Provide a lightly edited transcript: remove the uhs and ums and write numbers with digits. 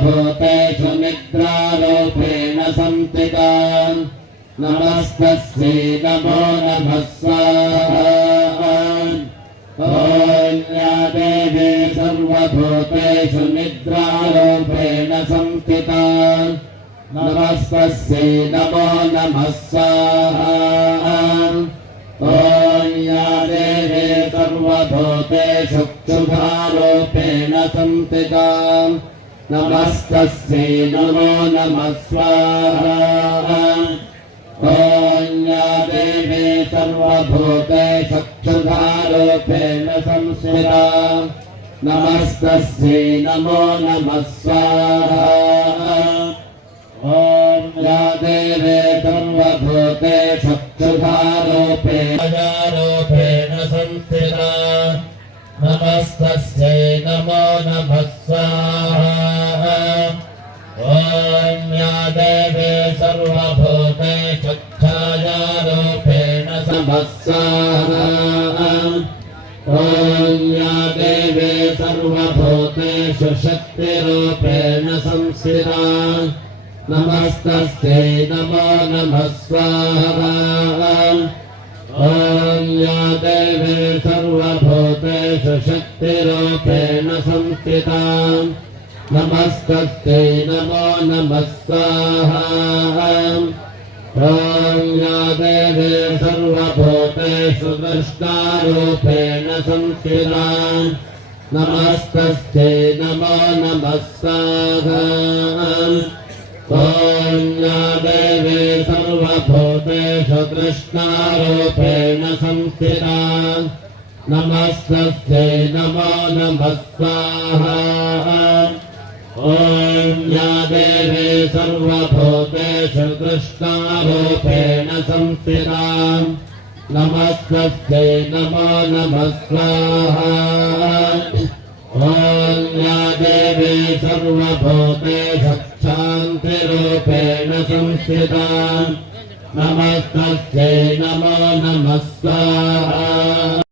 सर्वभूतेषु निद्रारूपेण संस्थिता नमस्तस्यै नमो नमः स्वाहा ॐ या देवी सर्वभूतेषु निद्रारूपेण संस्थिता नमस्तस्यै नमो नमः स्वाहा ॐ या देवी सर्वभूतेषु क्षुधारूपेण संस्थिता नमस्तस्यै नमो नमः स्वाहा ॐ या देवी सर्वभूतेषु क्षुधारूपेण संस्थिता नमस्तस्यै नमो नमः स्वाहा ॐ या देवी सर्वभूतेषु क्षुधारूपेण संस्थिता नमस्तस्यै नमो नमः स्वाहा ॐ या देवी सर्वभूतेषु छायारूपेण स्वाहा ॐ या देवी सर्वभूतेषु शक्तिरूपेण संस्थिता नमस्तस्यै नमो नमः स्वाहा ॐ या देवी सर्वभूतेषु शक्तिरूपेण संस्थिता नमस्तस्यै नमो नमः स्वाहा ॐ या देवी सर्वभूतेषु दृष्टारूपेण संस्थिता नमस्तस्यै नमो नमः स्वाहा ॐ या देवी सर्वभूतेषु दृष्टारूपेण संस्थिता नमस्तस्यै नमो नमः स्वाहा ॐ या देवी सर्वभूतेषु दृष्टारूपेण संस्थिता नमस्तस्यै नमो नमः स्वाहा ॐ या देवी सर्वभूतेषु शान्तिरूपेण संस्थिता नमस्तस्यै नमो नमः स्वाहा।